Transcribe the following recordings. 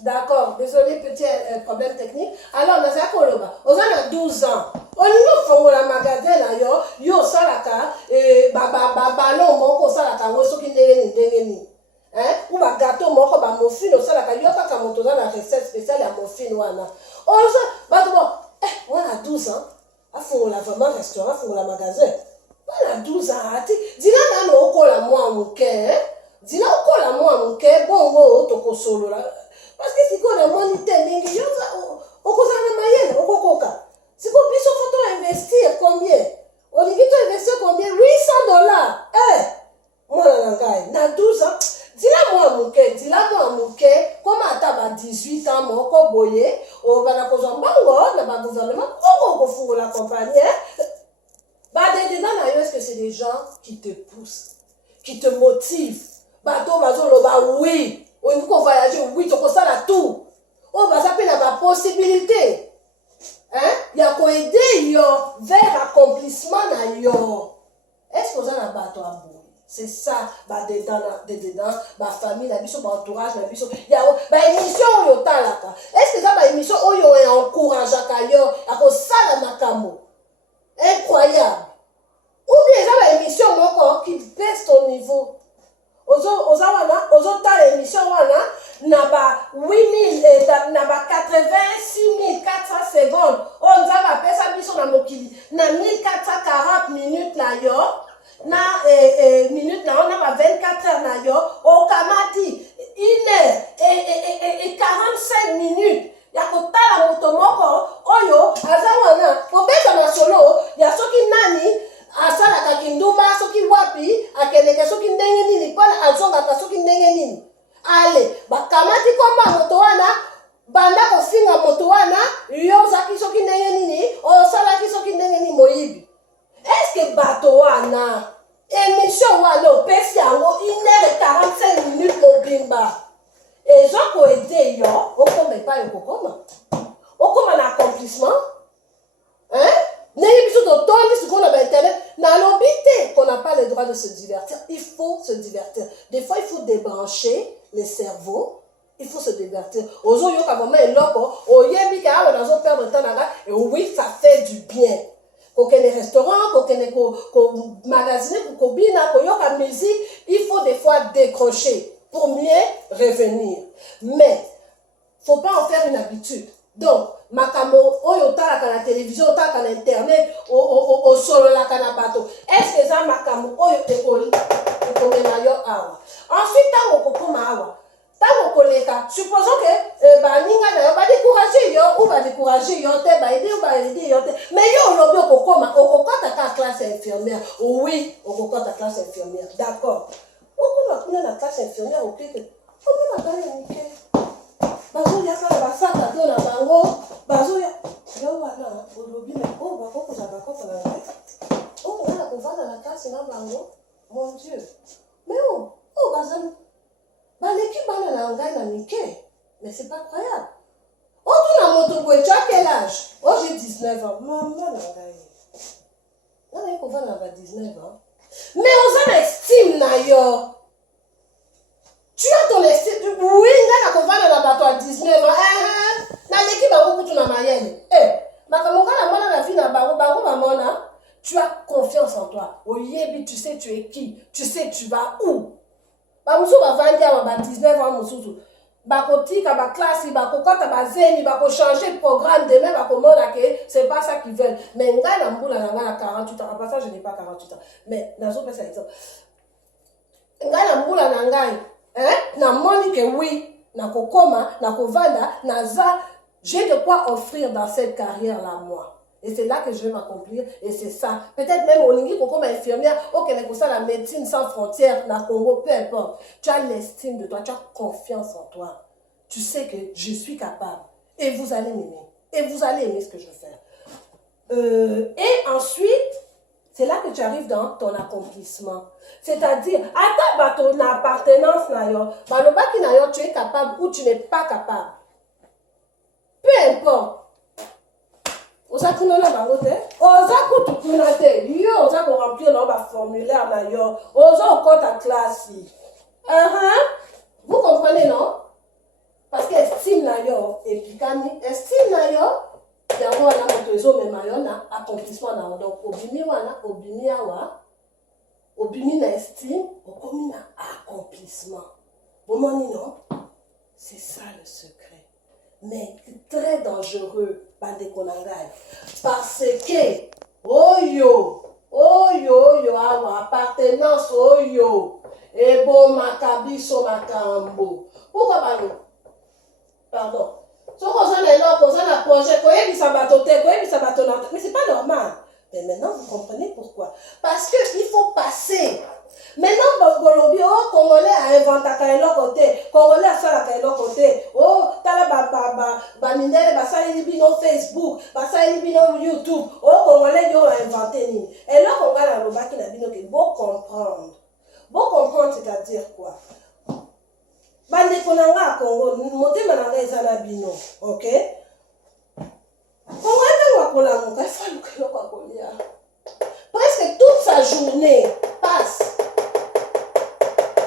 D'accord, désolé, petit problème technique. Alors, dans un coloba, on a 12 ans. On nous fait la magasin là, yo salaka, et ballon, mon salaka, moi, ce qui n'est ni. Hein? Ou ba gâteau, mon mofin, au salaka, yo pas comme on la recette spéciale à mofin, wana. On ça, on a 12 ans. A fond la vraiment restaurant, fond la magasin. On a 12 ans. Dis-là, là, on colle à moi, mon cœur. Dis-là, on colle à moi, mon cœur. Bon, toko solo là. Parce que si on a monité, on cause à la on coca. Si on peut photo investir combien? On dit que investir combien? 800 $. Moi, na 12 ans. Dis-là, moi, mon cœur. Dis-là, moi, mon cœur. Comment t'as 18 ans, mon corps boyé? On va la cause en bango, dans le gouvernement. On va la compagnie. Bah, dedans, est-ce que c'est des gens qui te poussent, qui te motivent? Bah, toi, oui. On dit qu'on voyage, oui, tu as ça tout. On va s'appeler la possibilité. Hein? Il y a quoi aider vers l'accomplissement. Est-ce que vous avez un bateau à bout? C'est ça, bah, dedans, bah, famille, la biso, bah, entourage, la biso. Il y a bah, émission, est-ce que ça, bah, émission, est encourageant, à cause ça, la makamo? Incroyable. Ou bien, ça, bah, émission, qui baisse ton niveau. Ozo ta émission wana naba 86 400 secondes on va pesa biso na mokili na 1440 minutes na yo na minutes na on a 24 heures na yo o kamati 1 heure et 45 minutes ya kotala moto moko oyo aza wana kobeta na solo ya soki nani asalaka kindumba soki wapi akeleke soki ndenge nini mpona azongaka soki ndenge nini ale bakamati komba moto wana banda kofinga moto wana yo ozaki soki ndenge nini osalaki soki ndenge nini moyibi eske bato wana émission wana opesi yango 1 heure et 45 minutes mobimba ezokoede yo okoma epai okokoma okoma na accomplissement hein? Qu'on n'a pas le droit de se divertir. Il faut se divertir. Des fois, il faut débrancher le cerveau. Il faut se divertir. Et oui, ça fait du bien. Quand les restaurants, quand les magasins, quand la musique, il faut des fois décrocher pour mieux revenir. Mais, il ne faut pas en faire une habitude. Donc, makamo oyo talaka na télévision talaka na internet o solo la kana bato est-ce que ça makamo oyo ekomema yo awa ensuite tango kokoma awa tango koleka supposons que baninga na yo badécourager yo ou badécourager yo te baide ou baide yo te mais yo olobi okokota ka classe infirmière oui okokota classe infirmière d'accord okoma kuna na classe infirmière okeke omona bana nike bazo ya kala basaka to na bango bazo ya yo wana olobi mais bako za bako na ngai na kovanda na classe na bango mon dieu mais bazan baleki bana na ngai na mike mais c'est pas croyable tu na moto boye tu as quel âge j'ai 19 ans maman na ngai na kovanda na 19 ans mais on a estime na yo. Tu as ton estime. Oui, n'a pas convaincu la bateau à 19 ans. N'a l'équipe à beaucoup de mayenne. La vie n'a pas tu as confiance en toi. Au yebi, tu sais tu es qui. Tu sais tu vas où. Bamusu va vendre à 19 ans mususu. Bakoti ka ba classe, bakokota ba zeni, bako changer le programme demain bakomona que c'est pas ça qu'ils veulent. Mais ngai na mbula na ngai na 48 ans. Après ça je n'ai pas 48 ans. Mais nazo pesa exemple. Ngai na mbula na ngai na moni que oui, na kokoma, na kovanda, na za, j'ai de quoi offrir dans cette carrière-là, moi. Et c'est là que je vais m'accomplir, et c'est ça. Peut-être même au Lingi, comme infirmière, au Québec, ça, la médecine sans frontières, la Congo, peu importe. Tu as l'estime de toi, tu as confiance en toi. Tu sais que je suis capable. Et vous allez m'aimer. Et vous allez aimer ce que je vais faire. Et ensuite, c'est là que tu arrives dans ton accomplissement. C'est-à-dire, à ta ton appartenance, tu es capable ou tu n'es pas capable. Peu importe. Oza kunona bangote, oza kutukunate, yo oza ko remplir notre formulaire na yo, oza okota classe. Vous comprenez non? Parce na yo epikani estime na yo yango wana moto ezomema yo na accomplissement na yo. Donc obimi wana obimi awa obimi na estime okomi na accomplissement. Bomoni non? C'est ça le secret. Mais très dangereux bandeko na ngai parce que oyo awa appartenance oyo ebomaka biso makambo. Pourquoi bano? Pardon. Soko oza na eloko oza na projet koyebisa bato te koyebisa bato na te, mais c'est pas normal. Mais maintenant vous comprenez pourquoi? Parce que il faut passer. Maintenant bolobi oh Congolais a inventaka eloko te, Congolais asalaka eloko te. Oh tala ba mindele basali bino Facebook, basali bino YouTube. Oh Congolais yo a inventé nini? Eloko ngala lobaki na bino ke beau comprendre. Beau comprendre c'est-à-dire quoi? Bandeko na nga Congo, motema na nga eza na bino, ok? Congo ete wakolamuka, il faut que wakolia. Presque toute sa journée passe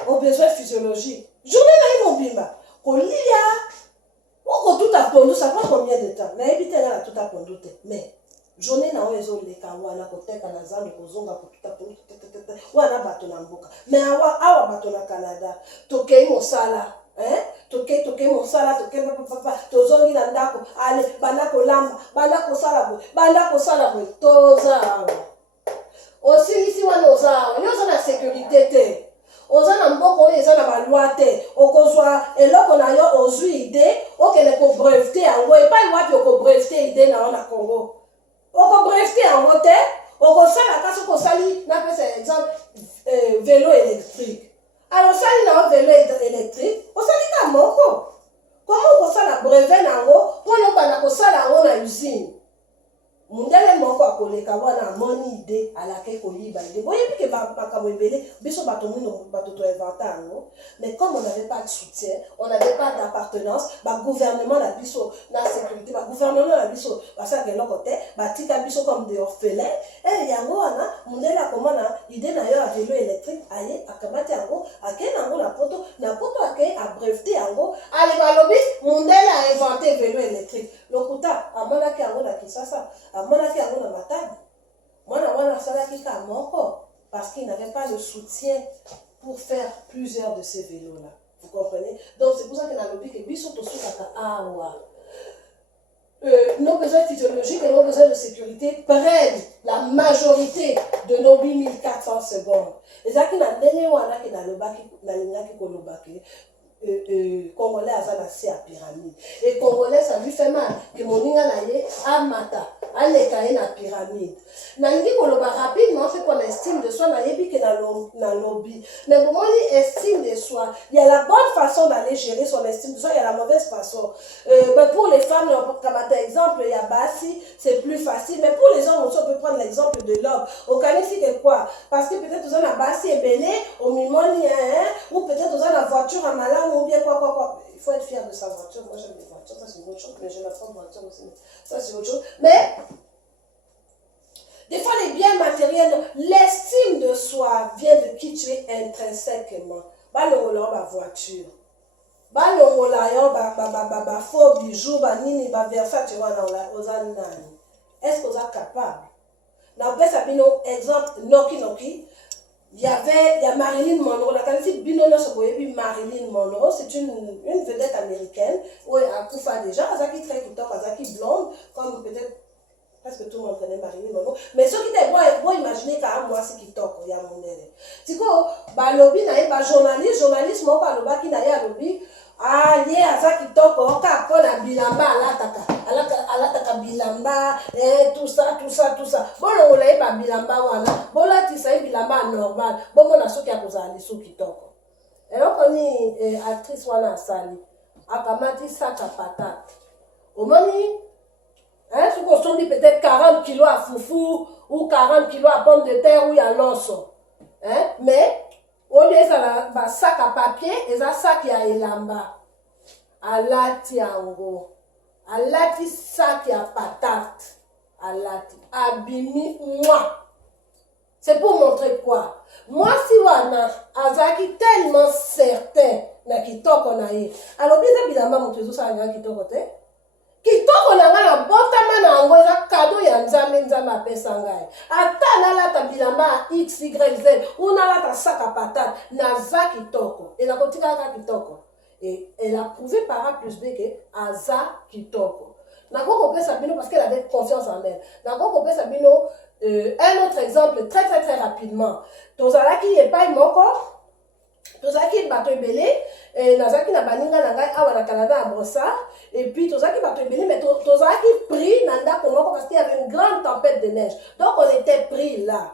aux besoins physiologiques. Journée na imobimba, kolia, oko tout a pondu, ça prend combien de temps? Na ebite na tout a pondu te, mais journée na oezo leka wana koteka na zambi kozonga ko tout a pondu wana bato na mboka. Mais awa bato na Canada, tokei mosala, hein? Tokei mosala, tokei papa, tozongi na ndako, ale banda kolamba, banda kosala bo, toza awa. Osilisi wana oza awa, yo oza na sécurité te. Oza na mboko oyo eza na baloi te. Okozwa eloko na yo ozwi ide, okende ko breveter yango, epai wapi oko breveter ide na yo na Congo. Oko breveter yango te, okosala kasi okosali na pesa exemple vélo électrique. Alors osali na vélo électrique, osali ka moko. Comment okosala brevet nango, mpona obanda kosala yango na usine. Mundele moko akoleka wana amoni ide alake koyiba ide. Boyebi ke makambo ebele biso bato muno bato to inventa yango. Mais comme on n'avait pas de soutien, on n'avait pas d'appartenance, ba gouvernement na biso na sécurité, ba gouvernement na biso basaka eloko te, batika biso comme des orphelins. Et yango wana mundele akomana ide na yo a vélo électrique aye akamati yango akei nango na poto akei a breveter yango. Ale balobi mundele a inventé vélo électrique. Lokuta amonaki yango na Kisasa. Amonaki yango na Matadi. Mwana wana salaki ka moko parce qu'il n'avait pas le soutien pour faire plusieurs de ces vélos-là. Vous comprenez? Donc c'est pour ça que dans le que biso to sukaka awa. Nos besoins physiologiques et nos besoins de sécurité prennent la majorité de nos 8400 secondes. Et ça qui n'a dernier wana qui n'a le baki na lingaki ko lobaki. Congolais a ça à pyramide. Et Congolais ça lui fait mal. Que mon ninga na ye amata. Allez kaye na pyramide. Nangi koloba rapidement fait qu'on estime de soi na yebi que na lobby. Mais pour moi estime de soi, il y a la bonne façon d'aller gérer son estime de soi, il y a la mauvaise façon. Mais pour les femmes, comme par exemple, il y a Bassi, c'est plus facile. Mais pour les hommes aussi, on peut prendre l'exemple de l'homme. Au Canada, c'est quoi? Parce que peut-être vous avez Bassi et Belé, au Mimoni, ou peut-être vous avez la voiture à Malang, ou bien quoi. Il faut être fier de sa voiture. Moi j'aime les voitures, ça c'est une autre chose, mais j'ai la propre voiture aussi. Ça c'est autre chose. Mais des fois les biens matériels, l'estime de soi vient de qui tu es intrinsèquement. Balongola ba voiture. Balongola yo ba faux bijoux, ba nini ba Versace wana oza nani. Est-ce que vous êtes capable? Na pesa bino exemple Noki. Il y a Marilyn Monroe, la qualité Binono Soboyebi Marilyn Monroe, c'est une vedette américaine, où elle a Koufa déjà, Azaki très kitoko, Azaki blonde, comme peut-être presque tout le monde connaît Marilyn Monroe, mais ce qui est bon, imaginer qu'à moi c'est kitoko, il y a mon élève. C'est quoi, lobby na journaliste, moi pas lobby qui n'a lobby, ye Azaki kitoko, oka pona bilamba alataka bilamba, tout ça. Bon, on l'a pas bilamba wana, bon là tu sais bilamba normal, bon on a ceux qui a posé les sous kitoko. Et donc on est actrice wana sali, akamati sac à patate. Au moni, hein, ce qu'on dit peut-être 40 kilos à foufou ou 40 kilos à pomme de terre ou à l'osso, hein, mais on est à la sac à papier et ça sac à elamba, alati ango. Alati sac à patate. Alati. Abimi moi. C'est pour montrer quoi? Moi si wana azaki tellement certain na kitoko na ye. Alors biza bilamba moto ezosala nga kitoko te. Kitoko na nga na botama na yango eza cadeau ya nzambe nzambe apesa ngai. Ata nalata bilamba X, Y, Z, ou nalata saka patate, naza kitoko. Et na kotika kitoko. Et elle a prouvé par A plus B que aza kitoko. Nako kopesa bino parce qu'elle avait confiance en elle. Nako kopesa bino un autre exemple très très très rapidement. Tozalaki epai moko, tozalaki bato ebele, nazaki na baninga na ngai awa na Canada à Brossard, et puis tozalaki bato ebele, mais tozalaki pris na ndako moko parce qu'il y avait une grande tempête de neige. Donc on était pris là.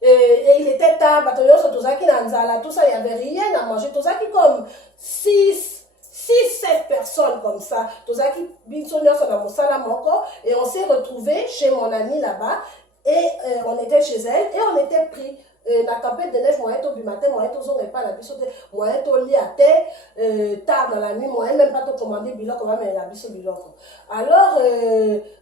Et il était tard, bato nyonso tozalaki na nzala, tout ça, il y avait rien à manger. Tozalaki comme 6-7 personnes comme ça. Tozalaki biso nyonso na mosala moko, et on s'est retrouvés chez mon amie là-bas, et on était chez elle, et on était pris. La tempête de neige, moyen du matin, moyen to zonga pas la biso, moyen to lit à terre, tard dans la nuit, moyen même pas to commander bilan comment mais la biso bilan. Alors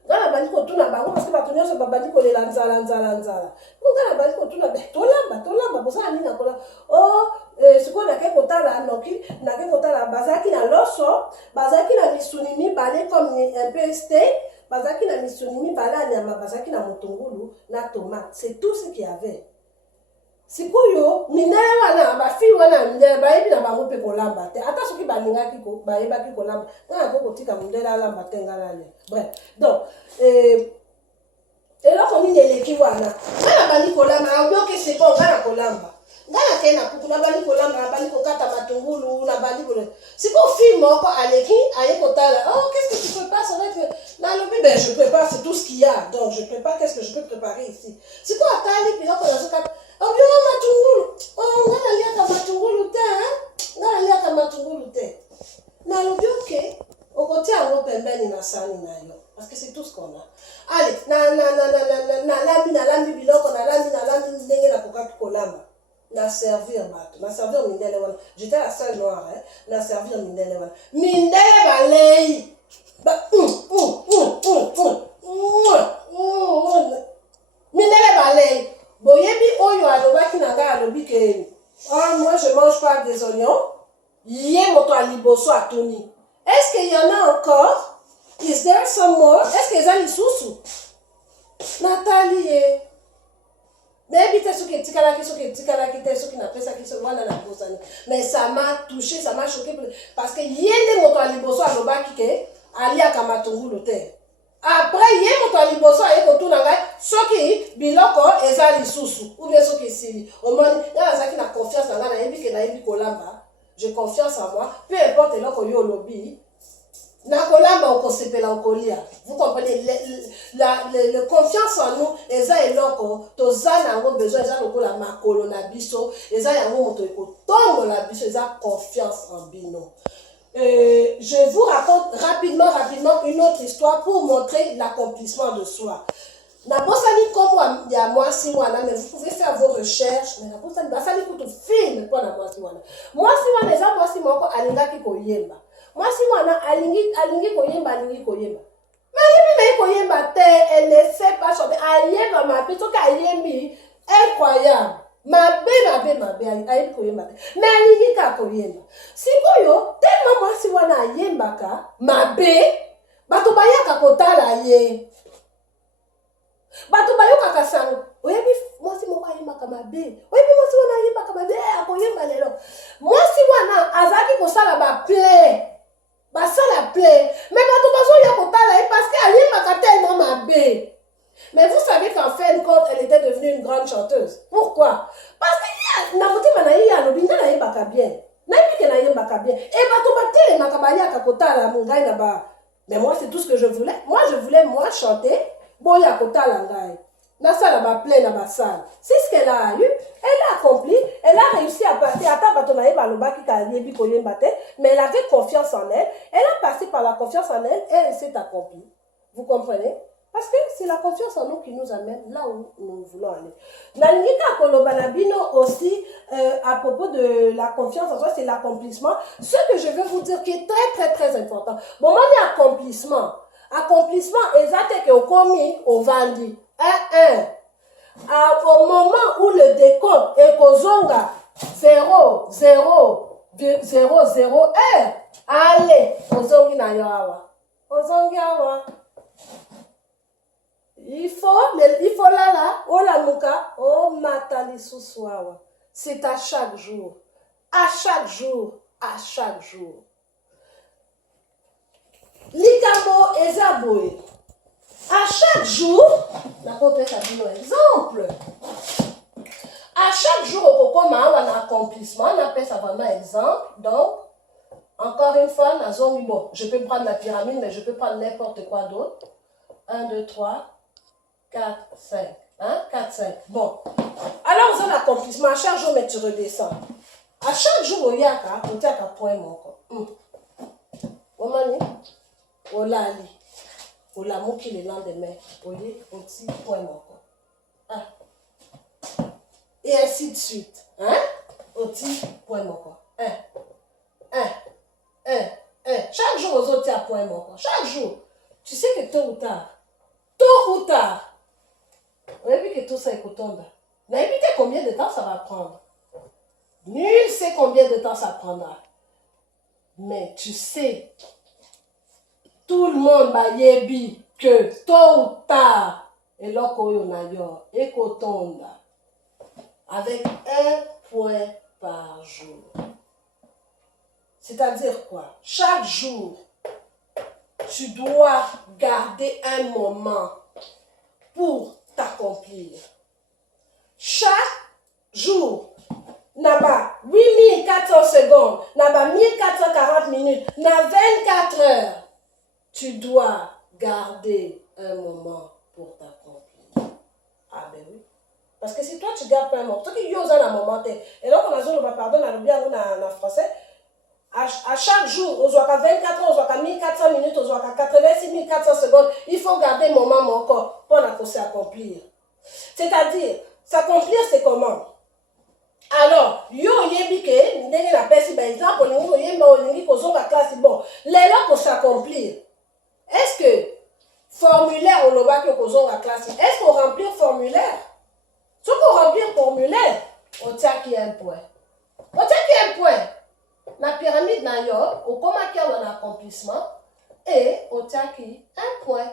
dans la bandi ko tuna bango parce que ba tonyo so ba bandi ko le lanzala. Donc dans la bandi ko tuna tolamba pour ça ni na kola. Oh ce qu'on a ke kotala noki, na ke kotala bazaki na loso, bazaki na misunimi balé comme un peu steak. Bazaki na misunimi balé nyama, bazaki na motungulu, na tomate, c'est tout ce qu'il y avait. Sikoyo mindele wana bafi wana mindele bayebi na bango pe kolamba te ata soki balingaki ko bayebaki kolamba na ko kotika mindele alamba te ngala le. Bref, donc eloko nini eleki wana ngana bali kolamba na oyoki seko ngana kolamba ngana tena kuku na bali kolamba na bali kokata matungulu na bali ko siko fi moko aleki aye kotala oh qu'est-ce que tu prépares ça va être na lobi ben je prépare c'est tout ce qu'il y a donc je prépare qu'est-ce que je peux préparer ici siko atali puis là ko nazoka oh bien matungulu oh ngana liaka matungulu te hein ngana liaka matungulu te na lobi ok okotia yango pembeni na sani na yo parce que c'est tout ce qu'on a. Allez na lambi biloko na lambi ndenge na kokaki kolamba na servir bato na servir mindele wana j'étais à la salle noire hein na servir mindele wana mindele balei ba mindele balei boyebi oyo alobaki na ngai alobi ke oh moi je mange pas des oignons yé moto aliboso atuni est-ce qu'il y en a encore? Is there some more? Est-ce que eza lisusu? Nathalie maybe te soki etikalaki te soki napesaki so wana na bosani mais ça m'a touché, ça m'a choqué parce que yende moto aliboso alobaki ke aliaka matungulu te après ye moto aliboso aye kotuna ngai soki biloko eza lisusu ou bien soki esili omoni nga nazalaki na confiance na ngai nayebi ke nayebi kolamba j'ai confiance en moi peu importe eloko yo olobi na kolamba okosepela okolia. Vous comprenez le confiance en nous eza eloko toza nango besoin eza lokola makolo na biso eza yango moto ekotongo la biso eza confiance en bino. Je vous raconte rapidement une autre histoire pour montrer l'accomplissement de soi. Na bosani comme ya mwasi wana mais vous pouvez faire vos recherches mais na bosani basali kutu film pour na mwasi wana eza mwasi moko alingaki koyemba. Mwasi wana alingi koyemba mais koyemba te elle ne sait pas chanter ayemba mabe soki ayembi incroyable mabe ayebi koyemba te mais alingi ka koyemba sikoyo tellement mwasi wana ayembaka mabe bato bayaka kotala ye bato bayokaka sango oyebi mwasi moko ayembaka mabe oyebi mwasi wana ayembaka mabe akoyemba lelo mwasi wana azalaki kosala baple basala ple mais bato bazoya kotala ye parce que ayembaka tellement mabe. Mais vous savez qu'en fin de compte elle était devenue une grande chanteuse. Pourquoi? Parce que na motema na ye alobi nga nayembaka bien nayebi ke nayembaka bien et bato batelemaka bayaka kotala ngai na ba. Mais moi c'est tout ce que je voulais. Je voulais chanter boya kotala ngai nasala baple na basala. C'est ce qu'elle a eu. Elle a accompli, elle a réussi à passer à Tabatonaï Balobaki Kaliebi Koyembate, mais elle avait confiance en elle. Elle a passé par la confiance en elle et elle s'est accomplie. Vous comprenez? Parce que c'est la confiance en nous qui nous amène là où nous voulons aller. Nalika Kolobanabino aussi, à propos de la confiance en soi, c'est l'accomplissement. Ce que je veux vous dire qui est très très très important. Bon, moi, accomplissement. Accomplissement, exact que au commis, au vendi. Au moment où le décompte est kozonga 0, 0, 00 heure. Allez, ozongi na yo awa. Ozongi awa. Il faut là, oh la mouka, oh matali souswawa. C'est à chaque jour. À chaque jour. À chaque jour. Likambo ezaboe. À chaque jour, n'a pas peut un exemple. À chaque jour, on a un accomplissement, on appelle ça vraiment exemple. Donc, encore une fois, bon, je peux prendre la pyramide, mais je peux prendre n'importe quoi d'autre. 1, 2, 3, 4, 5. Hein? 4, 5. Bon. Alors, vous avez l'accomplissement. À chaque jour, mais tu redescends. À chaque jour, il y a un point mon corps. Omani, olali, olamu qui le lendemain, oli, aussi point mon corps. Ah. Et ainsi de suite. Hein? Aussi point mon corps. Chaque jour, aux autres, il y a point mon corps. Chaque jour. Tu sais que tôt ou tard, on a vu que tout ça est cotonda. Mais écoutez combien de temps ça va prendre. Nul sait combien de temps ça prendra. Mais tu sais, tout le monde va dire que tôt ou tard, et là, et cotonda, avec un point par jour. C'est-à-dire quoi? Chaque jour, tu dois garder un moment pour t'accomplir. Chaque jour, n'a pas 8400 secondes, n'a pas 1440 minutes, n'a 24 heures. Tu dois garder un moment pour t'accomplir. Ah ben oui. Parce que si toi tu gardes pas un moment, toi qui oses un moment, et donc on a dit, pardon, on a bien en français, à chaque jour, on voit qu'à 24 heures, on voit qu'à 1400 minutes, on voit qu'à 86 400 secondes, il faut garder un moment encore pour s'accomplir. C'est-à-dire, s'accomplir, c'est comment? Alors, yo yebi ke, ndenge na pesi par exemple, on yemba olingi kozo ka classe bon. Lelo pour s'accomplir. Est-ce que formulaire on loba que kozo ka classe? Est-ce qu'on remplit formulaire? Ce qu'on remplit formulaire, on tient qu'il y a un point. On tient qu'il y a un point. La pyramide na yo, on commence qu'il y a un accomplissement et on tient qu'il y a un point.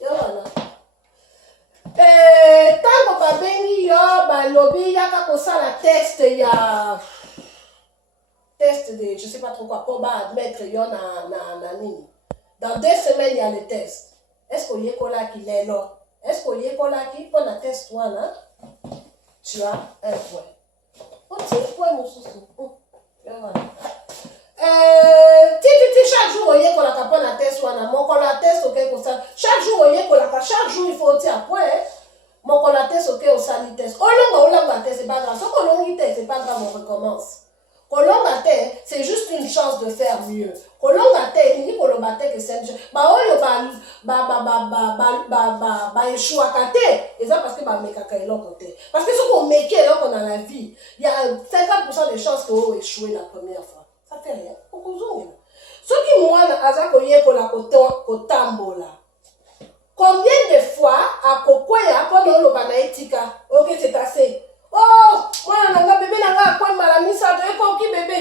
Et voilà. Tango babengi yo balobi yaka kosala test ya test de je sais pas trop quoi pour admettre yo na nini. Dans 2 semaines il y a le test. Est-ce qu'on y kola ki lelo? Est-ce qu'on y kola ki pour la test là tu as un point. On tire point mon souci. Voilà. Chaque jour, on y est qu'on a capé la test ou on a test ok comme ça. Chaque jour, on y est qu'on a chaque jour il faut tirer point. Mon qu'on a test ok on s'allie test. On l'a test c'est pas grave. Ce qu'on l'a test c'est pas grave on recommence. Qu'on l'a test c'est juste une chance de faire mieux. Qu'on l'a test il dit qu'on l'a test que c'est une chose. Bah échoue à côté. Et ça parce que bah mais caca est là côté. Parce que ce qu'on met qui est là qu'on a la vie, il y a 50% de chances que vous échouez la première fois. Ça fait rien. Ce qui moi azakoye pour la kotambola. Combien de fois à kokwaya pendant le banaïtika? Ok, c'est assez. Oh, moi nanga bébé nanga quoi malamisa de ko ki bébé.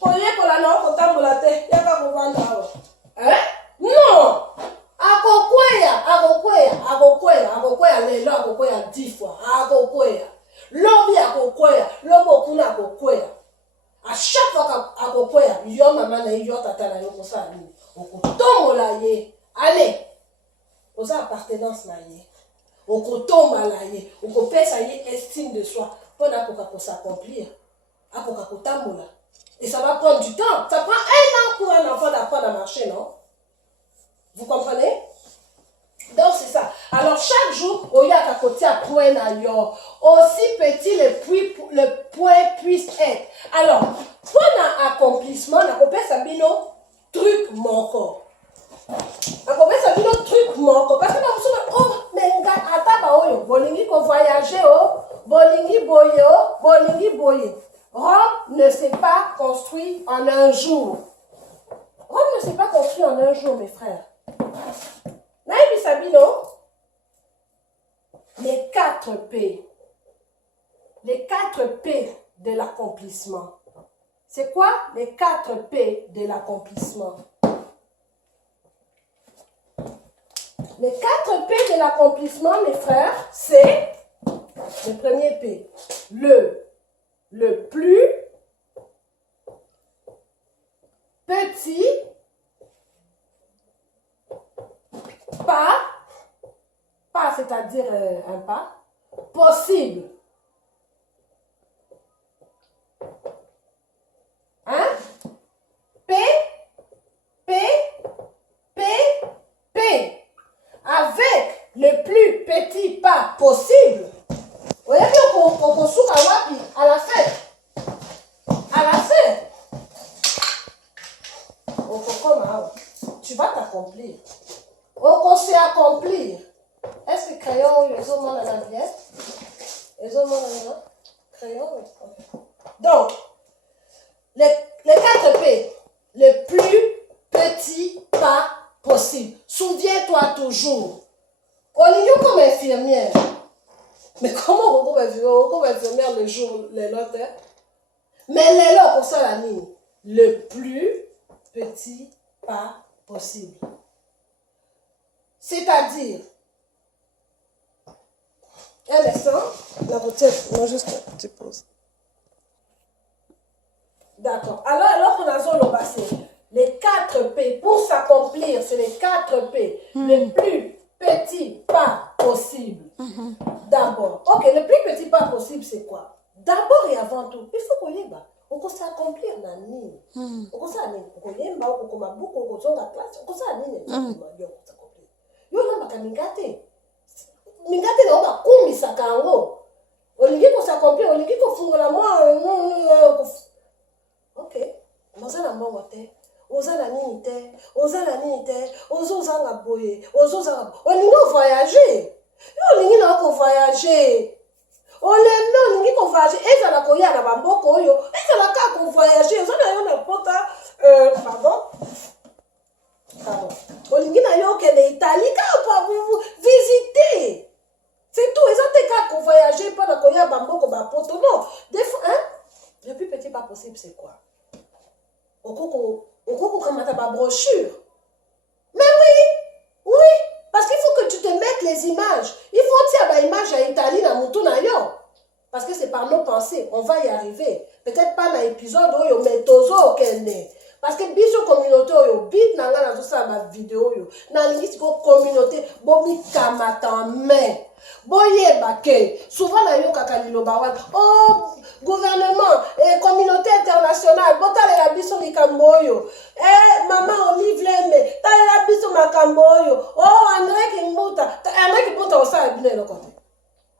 Koye pour la no kotambola te. Yaka ko vanda. Hein? Non. Akokwaya lelo akokwaya 10 fois. Akokwaya. Lobi akokwaya, lobo kuna akokwaya. À chaque fois qu'akokwaya, yo maman na yo tata na yo kosa ali. Okotombola ye. Allez. Osa appartenance na ye. Okotombola ye. Okopesa ye estime de soi. Pendant qu'on s'accomplir. Akoka kotambola. Et ça va prendre du temps. Ça prend 1 an pour un enfant d'apprendre à marcher, non? Vous comprenez? Donc c'est ça. Alors chaque jour, oya côté à point d'ailleurs, aussi petit le point puisse être. Alors, pour un accomplissement, on appelle ça bino truc manquant. On appelle ça bino truc manquant. Parce que oh, mais attends, oyo, bolingi ko voyager, oh, bolingi boye. Rome ne s'est pas construit en un jour. Rome ne s'est pas construit en un jour, mes frères. Naïbi Sabino, les 4 P de l'accomplissement. C'est quoi les 4 P de l'accomplissement? Les 4 P de l'accomplissement, mes frères, c'est le premier P. Le plus petit pas c'est-à-dire un pas, possible. Hein? P. Avec le plus petit pas possible. Vous voyez bien qu'on souffre à la fin. À la fin. Tu vas t'accomplir. On sait accomplir. Est-ce que crayon, les hommes en ont bien? Les hommes en ont crayon? Donc, les 4 P. Le plus petit pas possible. Souviens-toi toujours. Oligno comme infirmière. Mais comment on va infirmière le jour, les notes? Mais les lots pour ça la ligne. Le plus petit pas possible. C'est-à-dire, un instant, la routière, moi juste une petite pause. D'accord. Alors qu'on a zone au passé, les 4 P, pour s'accomplir, c'est les 4 P, le plus petit pas possible. D'abord, ok, le plus petit pas possible, c'est quoi? D'abord et avant tout, il faut qu'on y va. On peut s'accomplir dans la ligne. On peut s'accomplir. On peut s'accomplir. On peut s'accomplir. Yo na makamingate. Mingate na oba kumisaka yango. Olingi ko s'accomplir, olingi ko fungola moi. OK. Oza na mbongo te. Oza na nini te. Oza na nini te. Oza nga boye. Oza olingi voyager. Yo olingi na ko voyager. Olembe olingi ko voyager. Eza na koya na bamboko oyo. Eza na ka ko voyager. Oza na yo na pota pardon. Olingi na yo ke l'Italie ka pour visiter. C'est tout. Ils ont des cas qu'on voyager pendant qu'on y a bamboko bapoto. Non. Des fois, hein? Le plus petit pas possible, c'est quoi? Au coco kamata ba brochure. Mais oui. Parce qu'il faut que tu te mettes les images. Il faut tirer ba image à Italie na mutu na yo. Parce que c'est par nos pensées. On va y arriver. Peut-être pas dans l'épisode où on met tozo okende. Parce que biso communauté oyo bit nanga na zosa ma vidéo yo na lingi ko communauté bomi kamata mais boyeba ke souvent na yo kaka liloba wa oh gouvernement et communauté internationale botalela biso likambo oyo maman Olive Lembe talela biso makambo oyo oh André Kimbuta osala bino eloko te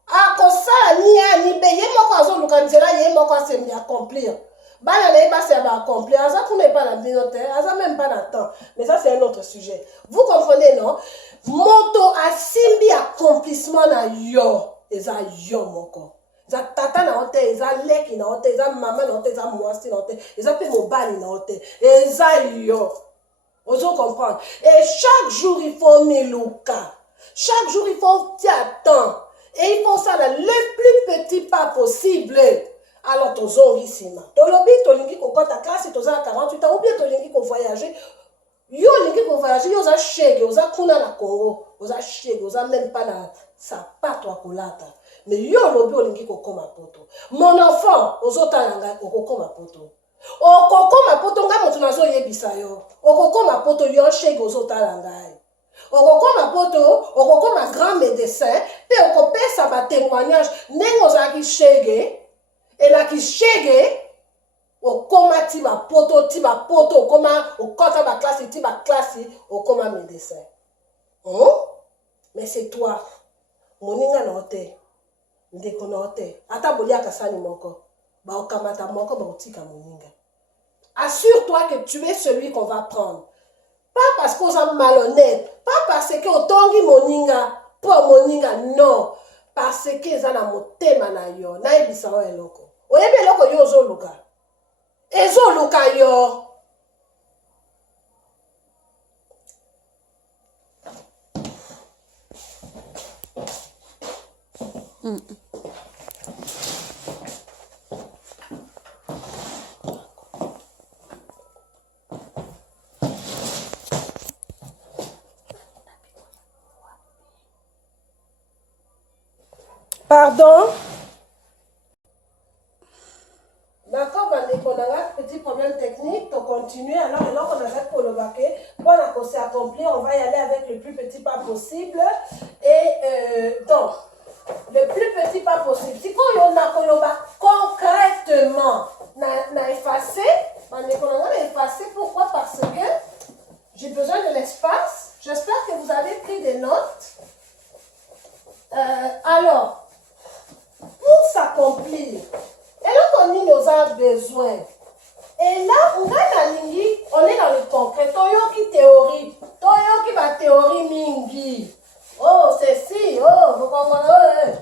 akosala ni be ye moko azoluka nzela ye moko asembi accomplir. Bana n'est c'est à accomplir. Ça qu'on n'est pas la binotaire, ça même pas le temps. Mais ça c'est un autre sujet. Vous comprenez non? Moto a simbi accomplissement na yo, eza yo moko. Eza tata na hote, eza leki na hote, eza maman na hote, eza mwasi na hote, eza pe mobali na hote, eza yo. Vous comprenez? Et chaque jour il faut milouka. Chaque jour il faut t'attendre. Et il faut ça là, le plus petit pas possible. Alors, tu as ici. Tu as ta classe, tu as 48 ans, ou bien tu as voyager. Yo, tu as voyager, tu as chèque, tu as kuna na Congo, tu as chèque, tu as même pas na sapato à kolata. Mais yo, lobi, tu as koma poto. Mon enfant, tu as koma poto. O koma poto, nga moto nazo yebisa yo. O koma poto, yo chèque, tu as okokoma poto, okokoma grand médecin, pe okopesa ba témoignage, nengo zaki chèque. Et là qui chègue au coma tiba poto au coma au kota ba classe tiba classe au coma médecin. Oh? Mais c'est toi. Moninga na hote. Ndeko na hote. Ata bolia kasani moko. Ba okamata moko ba otika moninga. Assure-toi que tu es celui qu'on va prendre. Pas parce qu'on est malhonnête, pas parce que otongi moninga pour moninga non. Parce que za na motema na yo. Na ebisa wa eloko. Oyebe eloko yo ozoluka. Ezoluka yo. Pardon? D'accord, on a un petit problème technique, on continue. Alors on arrête pour le baquet. Pour la course accomplie, on va y aller avec le plus petit pas possible. Et donc, le plus petit pas possible. Si on a concrètement, on a effacé. On a effacé. Pourquoi? Parce que j'ai besoin de l'espace. J'espère que vous avez pris des notes. Alors, pour s'accomplir, et là, on y a besoin. Et là, on est dans le concret. Toyoki théorie. Toyoki va théorie mingi. Oh, c'est si. Oh, vous comprenez?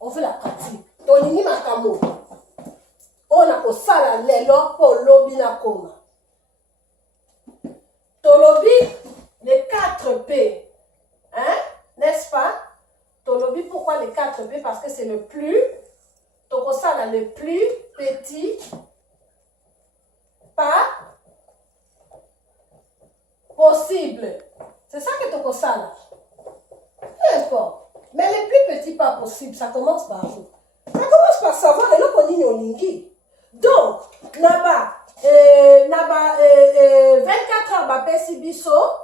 On fait la pratique. Tonini makamo. On a pour ça la lelo pour lobby na koma. Tolobi, les 4 P. Hein? N'est-ce pas? Tolobi, pourquoi les 4 P? Parce que c'est le plus. Tokosala le plus petit pas possible. C'est ça que Tokosala. Peu importe. Mais le plus petit pas possible, ça commence par où? Ça commence par savoir et là qu'on y olingi. Donc, naba 24 heures bapé sibiso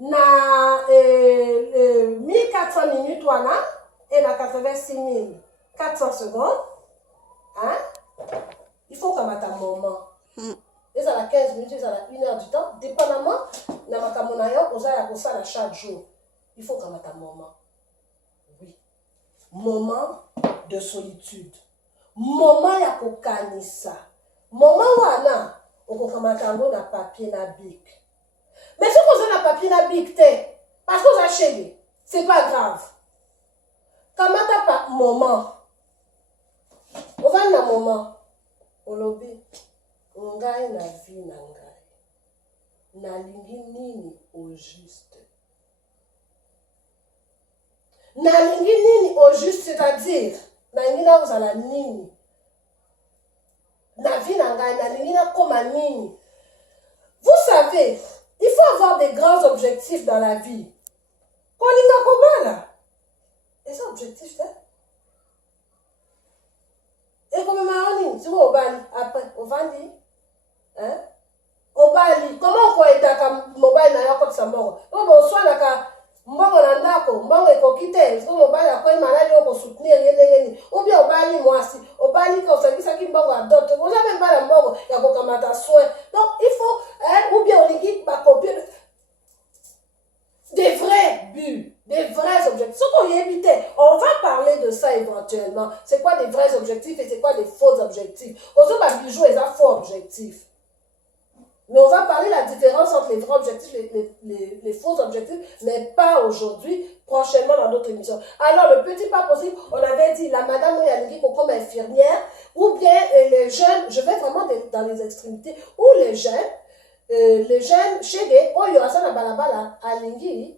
na 1400 minutes wana et na 86 400 secondes. Hein? Il faut qu'on ait un moment. Et ça a 15 minutes, et ça a 1 heure du temps. Dépendamment, na makamonayo, on a ça chaque jour. Il faut qu'on ait un moment. Oui. Moment de solitude. Moment ya kokanisa. Moment wana, on kokamatanga na papier na bic. Mais si on a papier na bic, parce qu'on a chéri, c'est pas grave. Kamata pas moment. On va na moment. Olobi. Ngai na vie na ngai. Na lingi nini au juste. Na lingi nini au juste, c'est-à-dire, na lingi na uzala nini. Na vie na ngai, na lingi na koma nini. Vous savez, il faut avoir des grands objectifs dans la vie. Kolinga kobala. Et ça, objectif, hein? Et comme Maroni, si vous au Bali, après, au Vandi, hein? Au Bali, comment on peut être à mobile na yoko sambo? Comme on soit là, mbongo na ndako, mbongo ekokite, so mobile akoi malali yoko soutenir yene. Ou bien au Bali mwasi, au Bali quand ça dit ça qui mbongo adote, vous avez même pas le mbongo, ya kokamata soin. Donc il faut, hein, ou bien on équipe ma copie des vrais buts. Des vrais objectifs. Ce qu'on y évitait, on va parler de ça éventuellement. C'est quoi des vrais objectifs et c'est quoi des faux objectifs? Aujourd'hui, ma bijou est un faux objectif. Mais on va parler de la différence entre les vrais objectifs et les faux objectifs, mais pas aujourd'hui, prochainement dans d'autres émissions. Alors, le petit pas possible, on avait dit, la madame Oyanigi comme infirmière, ou bien les jeunes, je vais vraiment dans les extrémités, ou les jeunes, chez les, oh, il y aura ça dans Balabala, à Lingui,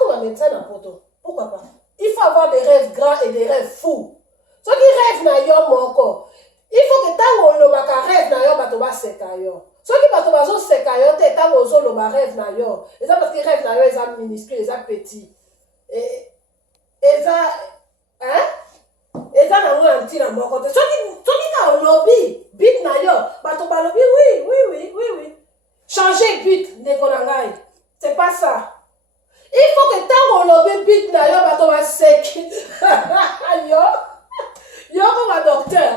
comme un médecin n'importe. Pourquoi pas? Il faut avoir des rêves grands et des rêves fous. Ceux qui rêvent na yom encore. Il faut que tant on le rêve na yom batoba sekayo. Ceux qui batoba zo sekayo te tant on le rêve na yom. Et ça parce que rêve na yom ils ont minuscule, ils ont petit. Et ça hein? Et ça na un petit na mon côté. Ceux qui ont lobby bit na yom batoba lobby oui. Changer but ne konangai. C'est pas ça. Il faut que tant on lobby bit na yo bato va sec. Yo comme un docteur.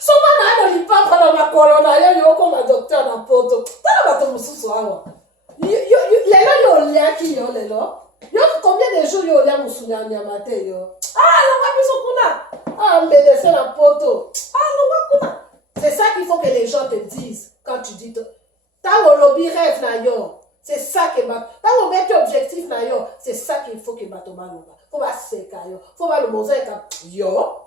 Souvent na no lipa para ma corona yo comme un docteur na poto. Tala bato mususu awa. Lelo yo lia ki yo lelo. Yo combien de jours yo lia musunya nyamate yo. Ah longa biso kuna. Ah médecin na poto. Ah longa kuna. C'est ça qu'il faut que les gens te disent quand tu dis tant on lobby rêve na yo. C'est ça que bat. Quand on met objectif na yo, c'est ça qu'il faut que bato baloba. Faut pas seka yo. Faut pas le moser comme yo.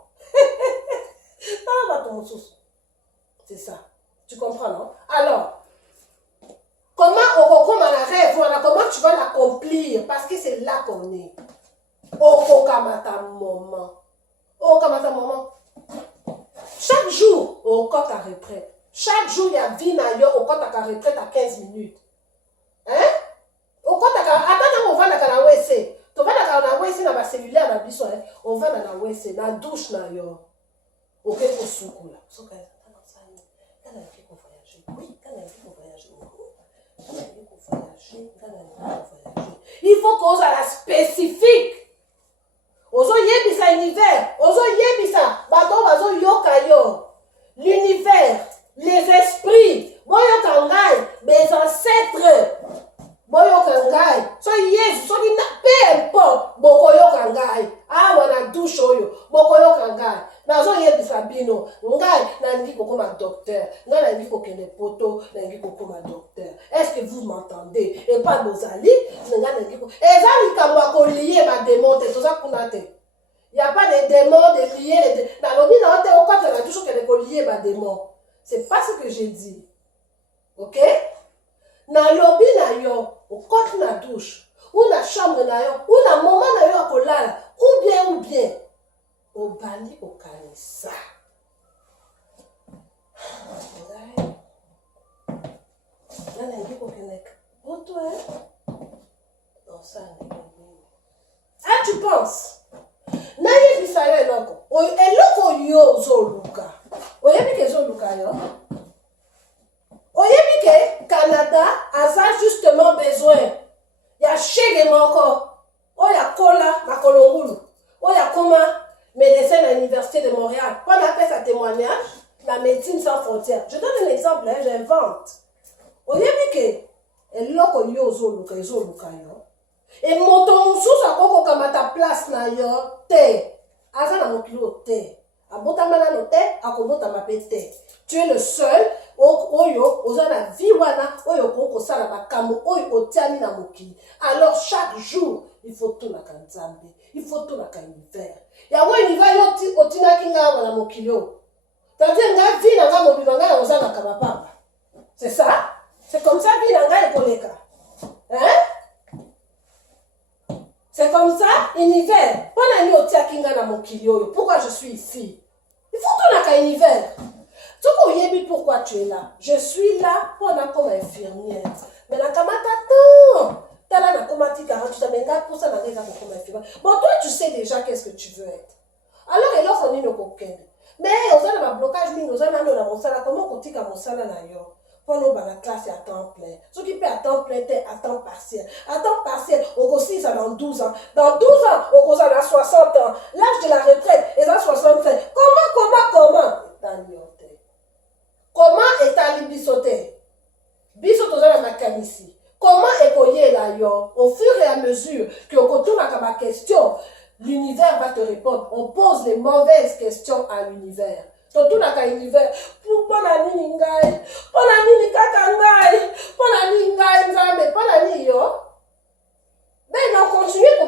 C'est ça. Tu comprends, non? Alors, comment on comme à la rêve, voilà, comment tu vas l'accomplir? Parce que c'est là qu'on est. Au kamata moment. Au kamata moment. Chaque jour, au compte à retraite. Chaque jour, il y a vie na yo, au compte à retraite à 15 minutes. Hein? Au compte à attends, on va na WC. Tu vas na WC na cellulaire na biso, on va dans la wese, na douche na yo. Ok, au soukoula. So, quand on voyager, oui, quand on voyager, il faut qu'on ait la spécifique. Ozo yebisa univers, ozo yebisa, bato bazo yoka yo. L'univers, les esprits, boyo kangai, mes ancêtres, boyo kangai. So yes, so peu importe, boko yo kangai. Ah, wana douche oyo, boko yo kangai. Nazo yebisa bino, ngai nangi kokoma docteur, ngai nangi kokene poto, nangi kokoma docteur. Est-ce que vous m'entendez? Et pas bozali, ngai nangi ko. Ezali kamwa ko lié ma démonte, tout ça kunate. Il n'y a pas de démons, de liés. Dans le but, on a toujours qu'elle est liée à des démons. Ce n'est pas ce que j'ai dit. Ok? Dans le lobby, on compte la douche, ou la chambre, ou la moment, ou bien, au bani, au canissa. Ah, tu penses? Naye bisayo eloko yo zoluka. Oyebi ke zoluka yo. Oyebi ke Canada a justement besoin. Ya chege moko. Oya kola na kolongulu. Oya koma médecin à l'université de Montréal. On appelle ça témoignage, la médecine sans frontières. Je donne un exemple, j'invente. Oyebi ke eloko yo zoluka yo. Et moto mususu akoko kamata place na yo te. Aza na mokilo te. Abota mana no te, akobota mape te. Tu es le seul oyo oza na vie wana oyo koko sala makambo oyo otiani na mokili. Alors chaque jour, il faut tout na kanzambe. Il faut tout na univers. Yango univers yo otina kinga wana mokilo. Tandis nga vie na nga mobilo nga oza na kamapamba. C'est ça? C'est comme ça vie na nga ekoleka. Hein? C'est comme ça, univers. Pourquoi je suis ici? Il faut tout un univers. Pourquoi tu es là? Je suis là pour comme infirmière. Mais la kamata tant. T'as là, bon, toi, tu sais déjà qu'est-ce que tu veux être. Alors, il y a un mais on a un blocage, comment on dit qu'on a pendant la classe à temps plein. Ce qui peut à temps plein, à temps partiel. À temps partiel, on aussi ça dans 12 ans. Dans 12 ans, on a 60 ans. L'âge de la retraite est à 65. Comment? Comment est à l'Ibisoté? Bisoto dans ma camiscie. Comment est là yo? Au fur et à mesure que on retourne à ma question, l'univers va te répondre. On pose les mauvaises questions à l'univers. Surtout dans l'univers, pour nini ngai, kaka ngai,